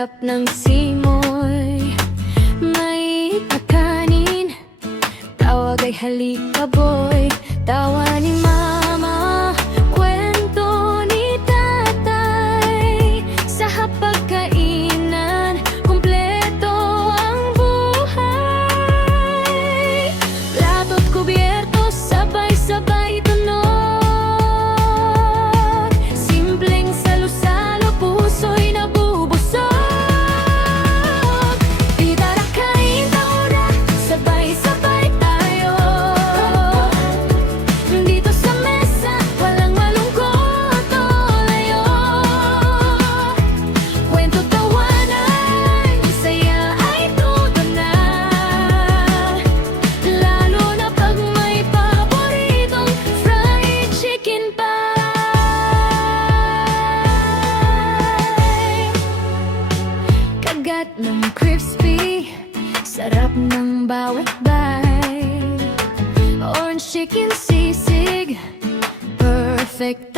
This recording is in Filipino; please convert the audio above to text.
sarap ng simoy. May kanin, tawag ay halika boy. Tawa ni mama, kwento ni tatay. Sa hapagkainan, kumpleto ang buhay. Plato't kubyerto, sabay-sabay tunod. Simpleng salo-salo, puso'y nabubusog. Di tara kain, tara, sabay-sabay tayo. Dito sa mesa, walang malungkot o layo. Kwento, tawanan, saya ay todo na. Lalo na pag may paboritong fried chicken pie. Kagat ng crispy, sarap ng bawat bite. Orange chicken sisig, perfect